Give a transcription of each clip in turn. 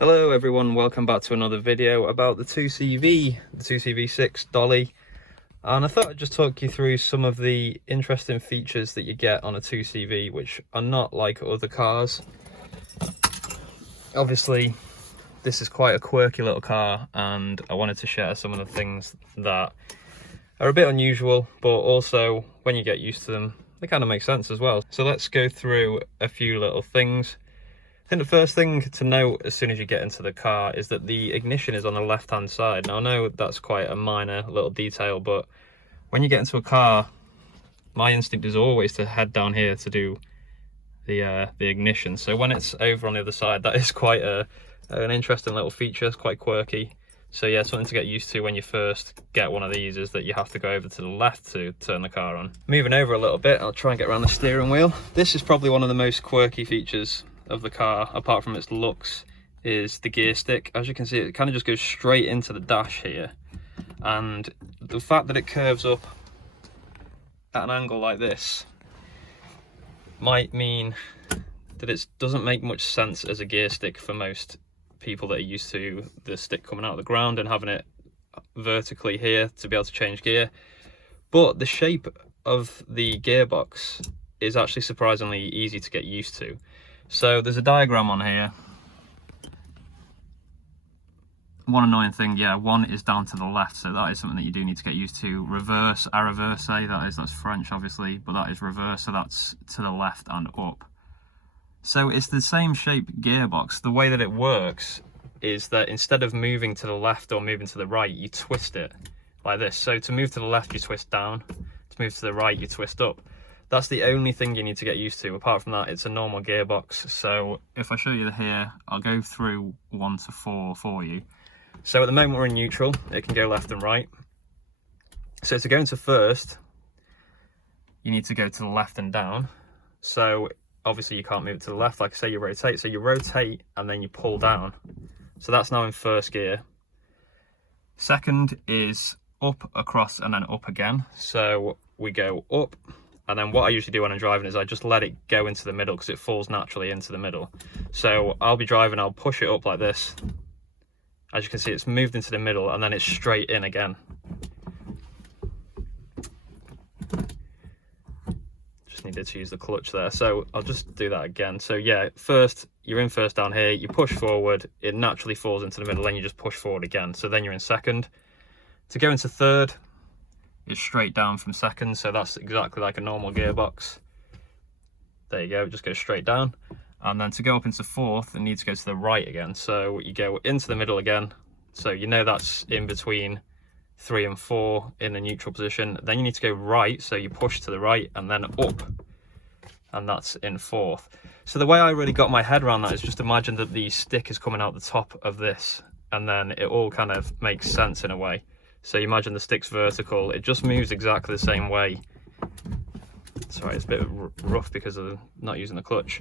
Hello everyone, welcome back to another video about the 2CV, the 2CV6 Dolly. And I thought I'd just talk you through some of the interesting features that you get on a 2CV, which are not like other cars. Obviously, this is quite a quirky little car, and I wanted to share some of the things that are a bit unusual, but also when you get used to them, they kind of make sense as well. So let's go through a few little things. I think the first thing to note as soon as you get into the car is that the ignition is on the left hand side. Now I know that's quite a minor little detail, but when you get into a car, my instinct is always to head down here to do the ignition. So when it's over on the other side, that is quite an interesting little feature. It's quite quirky. So yeah, something to get used to when you first get one of these is that you have to go over to the left to turn the car on. Moving over a little bit, I'll try and get around the steering wheel. This is probably one of the most quirky features of the car, apart from its looks, is the gear stick. As you can see, it kind of just goes straight into the dash here, and the fact that it curves up at an angle like this might mean that it doesn't make much sense as a gear stick for most people that are used to the stick coming out of the ground and having it vertically here to be able to change gear. But the shape of the gearbox is actually surprisingly easy to get used to. So there's a diagram on here. One annoying thing, yeah, one is down to the left, so that is something that you do need to get used to. Reverse, à reverse, that's French obviously, but that is reverse, so that's to the left and up. So it's the same shape gearbox. The way that it works is that instead of moving to the left or moving to the right, you twist it like this. So to move to the left, you twist down. To move to the right, you twist up. That's the only thing you need to get used to. Apart from that, it's a normal gearbox. So if I show you here, I'll go through 1 to 4 for you. So at the moment we're in neutral, it can go left and right. So to go into first, you need to go to the left and down. So obviously you can't move it to the left, like I say, you rotate. So you rotate and then you pull down. So that's now in first gear. Second is up, across, and then up again. So we go up. And then what I usually do when I'm driving is I just let it go into the middle because it falls naturally into the middle. So I'll be driving, I'll push it up like this. As you can see, it's moved into the middle and then it's straight in again. Just needed to use the clutch there. So I'll just do that again. So yeah, first, you're in first down here, you push forward, it naturally falls into the middle, then you just push forward again. So then you're in second. To go into third, it's straight down from second, so that's exactly like a normal gearbox. There you go, it just goes straight down. And then to go up into fourth, it needs to go to the right again. So you go into the middle again. So you know that's in between 3 and 4 in the neutral position. Then you need to go right, so you push to the right and then up. And that's in fourth. So the way I really got my head around that is just imagine that the stick is coming out the top of this, and then it all kind of makes sense in a way. So you imagine the stick's vertical, it just moves exactly the same way. Sorry, it's a bit rough because of not using the clutch.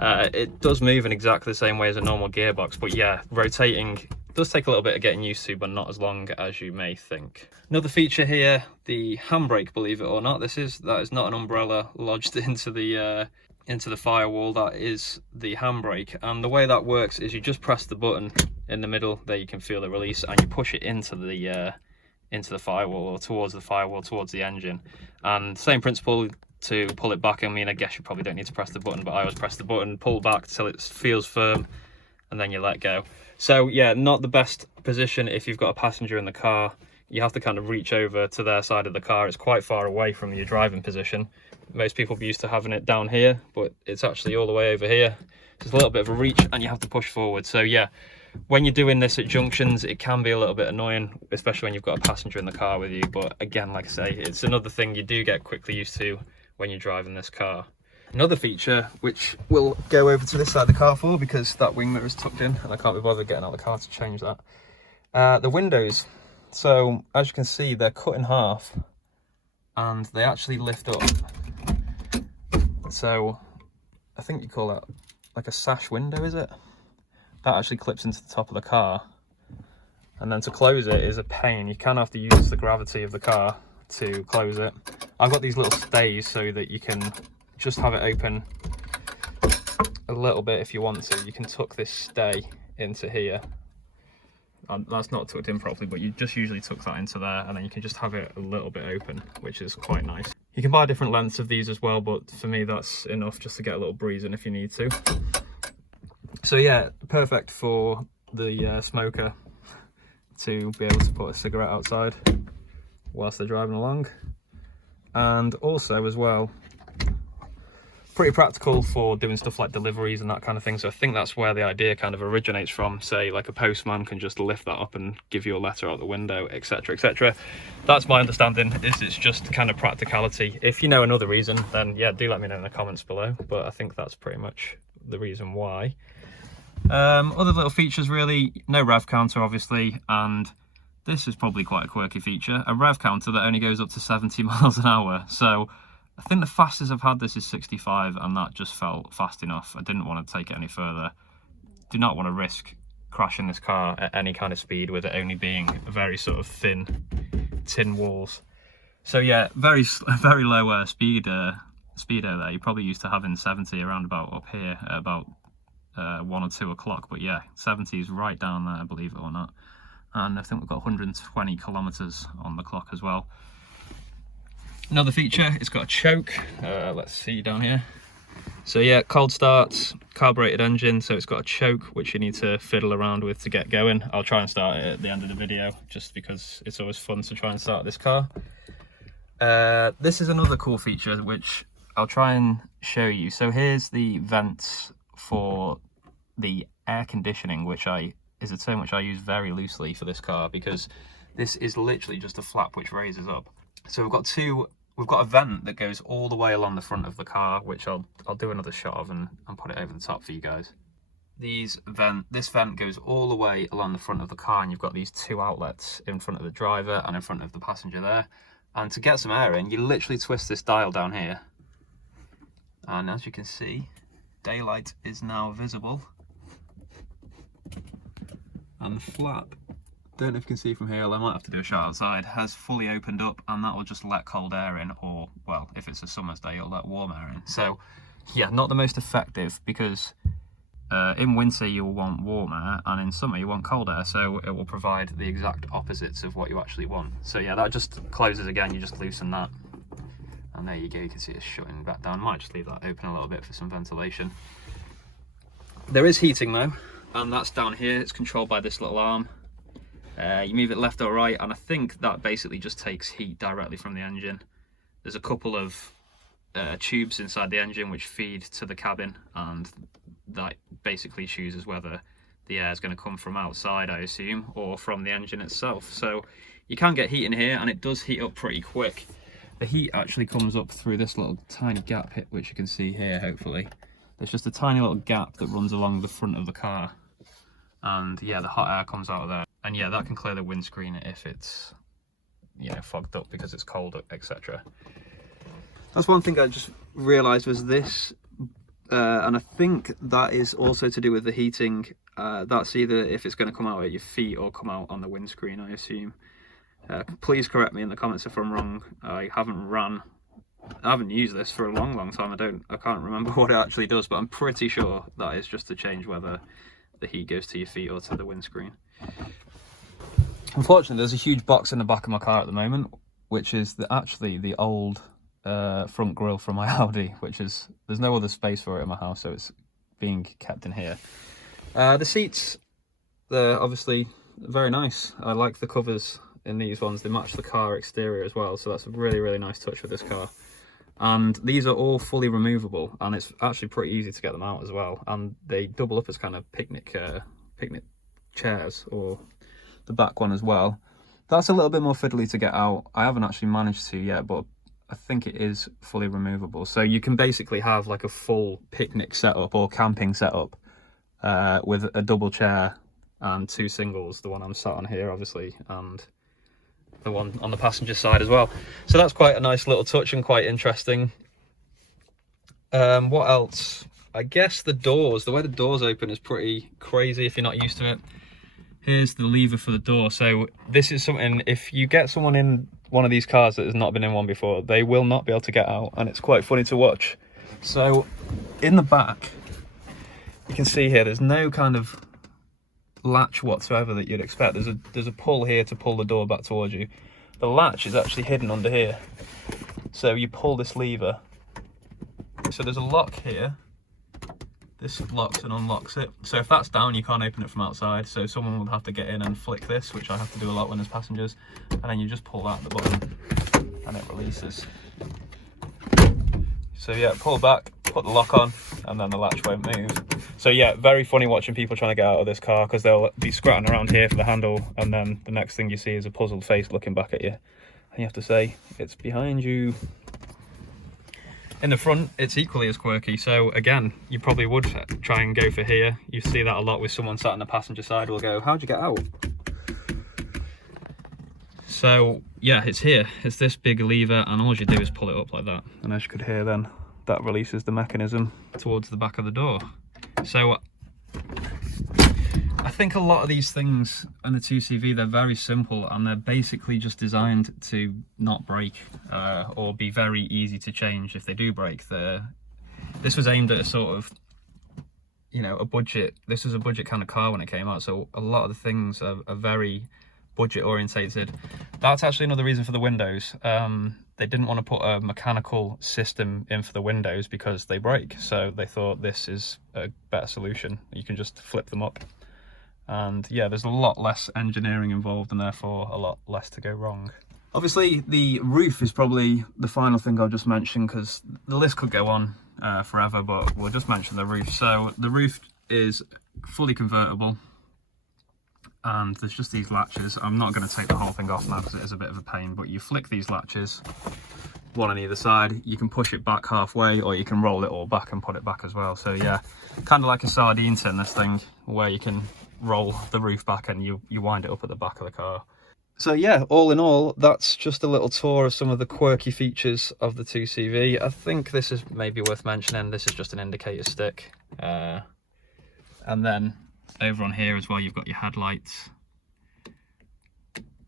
It does move in exactly the same way as a normal gearbox, but yeah, rotating does take a little bit of getting used to, but not as long as you may think. Another feature here, the handbrake, believe it or not, that is not an umbrella lodged into the firewall, that is the handbrake. And the way that works is you just press the button in the middle, there you can feel the release, and you push it into the firewall, or towards the firewall, towards the engine. And same principle to pull it back. I mean, I guess you probably don't need to press the button, but I always press the button, pull back till it feels firm, and then you let go. So yeah, not the best position if you've got a passenger in the car. You have to kind of reach over to their side of the car. It's quite far away from your driving position. Most people be used to having it down here, but it's actually all the way over here. It's a little bit of a reach and you have to push forward. So yeah, when you're doing this at junctions, it can be a little bit annoying, especially when you've got a passenger in the car with you. But again, like I say, it's another thing you do get quickly used to when you're driving this car. Another feature, which we'll go over to this side of the car for because that wing mirror is tucked in and I can't be bothered getting out of the car to change that. The windows. So as you can see, they're cut in half and they actually lift up. So I think you call that like a sash window, is it? That actually clips into the top of the car. And then to close it is a pain. You kind of have to use the gravity of the car to close it. I've got these little stays so that you can just have it open a little bit if you want to. You can tuck this stay into here. That's not tucked in properly, but you just usually tuck that into there, and then you can just have it a little bit open, which is quite nice. You can buy different lengths of these as well, but for me that's enough just to get a little breeze in if you need to. So yeah, perfect for the smoker to be able to put a cigarette outside whilst they're driving along. And also as well, pretty practical for doing stuff like deliveries and that kind of thing. So I think that's where the idea kind of originates from. Say like a postman can just lift that up and give you a letter out the window, etc, etc. That's my understanding, is it's just kind of practicality. If you know another reason, then yeah, do let me know in the comments below, but I think that's pretty much the reason why. Other little features really, no rev counter obviously, and this is probably quite a quirky feature, a rev counter that only goes up to 70 miles an hour. So I think the fastest I've had this is 65, and that just felt fast enough. I didn't want to take it any further. Do not want to risk crashing this car at any kind of speed with it only being a very sort of thin tin walls. So yeah, very low speedo there. You're probably used to having 70 around about up here at about 1 or 2 o'clock, but yeah, 70 is right down there, believe it or not. And I think we've got 120 kilometers on the clock as well. Another feature, it's got a choke. Let's see down here. So yeah, cold starts, carbureted engine, so it's got a choke which you need to fiddle around with to get going. I'll try and start it at the end of the video just because it's always fun to try and start this car. This is another cool feature which I'll try and show you. So here's the vents for the air conditioning, which is a term which I use very loosely for this car because this is literally just a flap which raises up. So we've got a vent that goes all the way along the front of the car, which I'll do another shot of and put it over the top for you guys. This vent goes all the way along the front of the car, and you've got these 2 outlets in front of the driver and in front of the passenger there. And to get some air in, you literally twist this dial down here. And as you can see, daylight is now visible. And the flap, don't know if you can see from here, I might have to do a shot outside, has fully opened up, and that will just let cold air in, or well, if it's a summer's day, it'll let warm air in. So yeah, not the most effective, because in winter you'll want warm air, and in summer you want cold air, so it will provide the exact opposites of what you actually want. So yeah, that just closes again, you just loosen that, and there you go, you can see it shutting back down. Might just leave that open a little bit for some ventilation. There is heating though, and that's down here. It's controlled by this little arm. You move it left or right, and I think that basically just takes heat directly from the engine. There's a couple of tubes inside the engine which feed to the cabin, and that basically chooses whether the air is going to come from outside, I assume, or from the engine itself. So you can get heat in here, and it does heat up pretty quick. The heat actually comes up through this little tiny gap here, which you can see here, hopefully. There's just a tiny little gap that runs along the front of the car, and yeah, the hot air comes out of there. And yeah, that can clear the windscreen if it's, you know, fogged up because it's cold, etc. That's one thing I just realised was this, and I think that is also to do with the heating. That's either if it's going to come out at your feet or come out on the windscreen, I assume. Please correct me in the comments if I'm wrong. I haven't used this for a long time. I can't remember what it actually does, but I'm pretty sure that is just to change whether the heat goes to your feet or to the windscreen. Unfortunately, there's a huge box in the back of my car at the moment, which is actually the old front grille from my Audi, there's no other space for it in my house, so it's being kept in here. The seats, they're obviously very nice. I like the covers in these ones. They match the car exterior as well, so that's a really nice touch with this car. And these are all fully removable, and it's actually pretty easy to get them out as well, and they double up as kind of picnic chairs, or the back one as well. That's a little bit more fiddly to get out. I haven't actually managed to yet, but I think it is fully removable. So you can basically have like a full picnic setup or camping setup with a double chair and 2 singles, the one I'm sat on here obviously, and the one on the passenger side as well. So that's quite a nice little touch and quite interesting. What else? I guess the way the doors open is pretty crazy if you're not used to it. Here's the lever for the door. So this is something, if you get someone in one of these cars that has not been in one before, they will not be able to get out, and it's quite funny to watch. So in the back, you can see here, there's no kind of latch whatsoever that you'd expect. There's a pull here to pull the door back towards you. The latch is actually hidden under here. So you pull this lever. So there's a lock here. This locks and unlocks it. So if that's down, you can't open it from outside. So someone would have to get in and flick this, which I have to do a lot when there's passengers. And then you just pull that at the bottom and it releases. So yeah, pull back, put the lock on, and then the latch won't move. So yeah, very funny watching people trying to get out of this car, because they'll be scratching around here for the handle, and then the next thing you see is a puzzled face looking back at you. And you have to say, it's behind you. In the front, it's equally as quirky. So again, you probably would try and go for here. You see that a lot with someone sat on the passenger side will go, how'd you get out? So yeah, it's here. It's this big lever, and all you do is pull it up like that. And as you could hear then, that releases the mechanism towards the back of the door. So I think a lot of these things in the 2CV, they're very simple, and they're basically just designed to not break or be very easy to change if they do break. This was aimed at a sort of, you know, a budget. This was a budget kind of car when it came out, so a lot of the things are very budget orientated. That's actually another reason for the windows. They didn't want to put a mechanical system in for the windows because they break, so they thought this is a better solution. You can just flip them up, and yeah, there's a lot less engineering involved and therefore a lot less to go wrong. Obviously the roof is probably the final thing I'll just mention, because the list could go on forever, but we'll just mention the roof. So the roof is fully convertible, and there's just these latches. I'm not going to take the whole thing off now because it is a bit of a pain, but you flick these latches, one on either side. You can push it back halfway, or you can roll it all back and put it back as well. So yeah, kind of like a sardine tin, this thing, where you can roll the roof back and you wind it up at the back of the car. So yeah, all in all, that's just a little tour of some of the quirky features of the 2CV. I think this is maybe worth mentioning. This is just an indicator stick. And then over on here as well, you've got your headlights.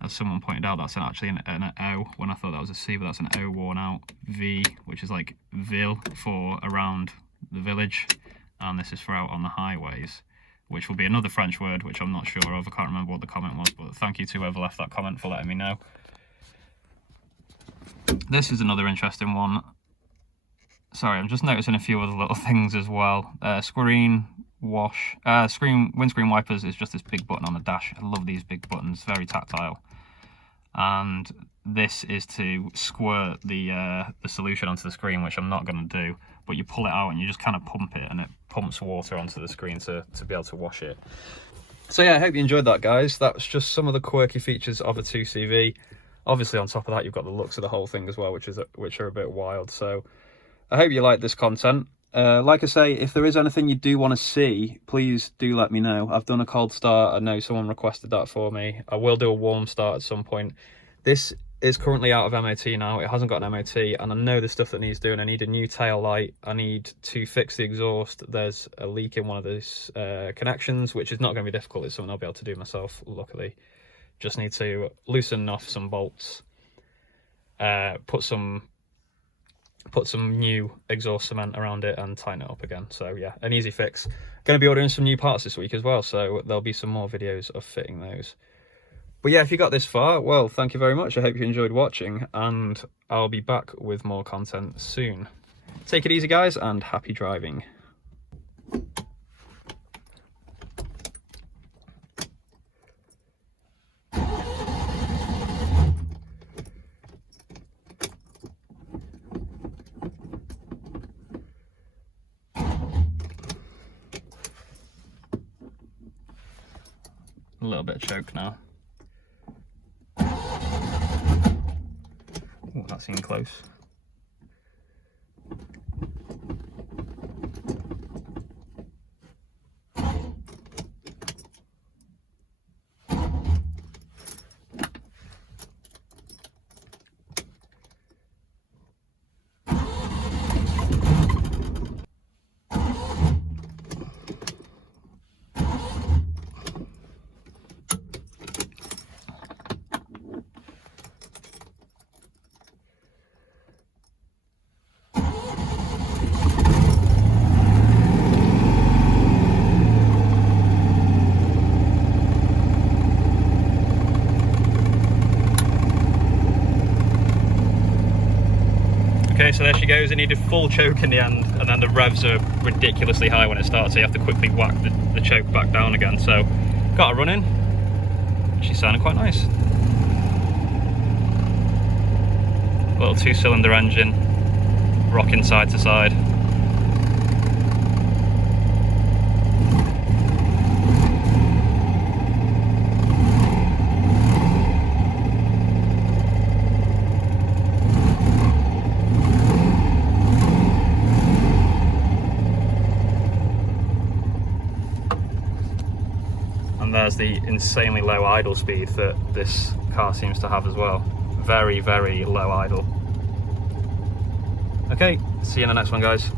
As someone pointed out, that's actually an O when I thought that was a C, but that's an O worn out. V, which is like ville for around the village, and this is for out on the highways, which will be another French word which I'm not sure of. I can't remember what the comment was, but thank you to whoever left that comment for letting me know. This is another interesting one. Sorry, I'm just noticing a few other little things as well. Windscreen wipers is just this big button on the dash. I love these big buttons, very tactile. And this is to squirt the solution onto the screen, which I'm not going to do, but you pull it out and you just kind of pump it, and it pumps water onto the screen to be able to wash it. So yeah, I hope you enjoyed that, guys. That's just some of the quirky features of a 2CV. Obviously on top of that, you've got the looks of the whole thing as well, which are a bit wild. So I hope you like this content. Like I say, if there is anything you do want to see, please do let me know. I've done a cold start. I know someone requested that for me. I will do a warm start at some point. This is currently out of MOT now. It hasn't got an MOT, and I know the stuff that needs doing. I need a new tail light. I need to fix the exhaust. There's a leak in one of those connections, which is not going to be difficult. It's something I'll be able to do myself, luckily. Just need to loosen off some bolts, put some new exhaust cement around it and tighten it up again. So yeah, an easy fix. Going to be ordering some new parts this week as well, so there'll be some more videos of fitting those. But yeah, if you got this far, well, thank you very much. I hope you enjoyed watching, and I'll be back with more content soon. Take it easy, guys, and happy driving. A little bit of choke now. Oh, that seemed close. so there she goes. It needed full choke in the end, and then the revs are ridiculously high when it starts, so you have to quickly whack the choke back down again. So got her running. She's sounding quite nice. Little 2-cylinder engine, rocking side to side. And there's the insanely low idle speed that this car seems to have as well. Very, very low idle. Okay, see you in the next one, guys.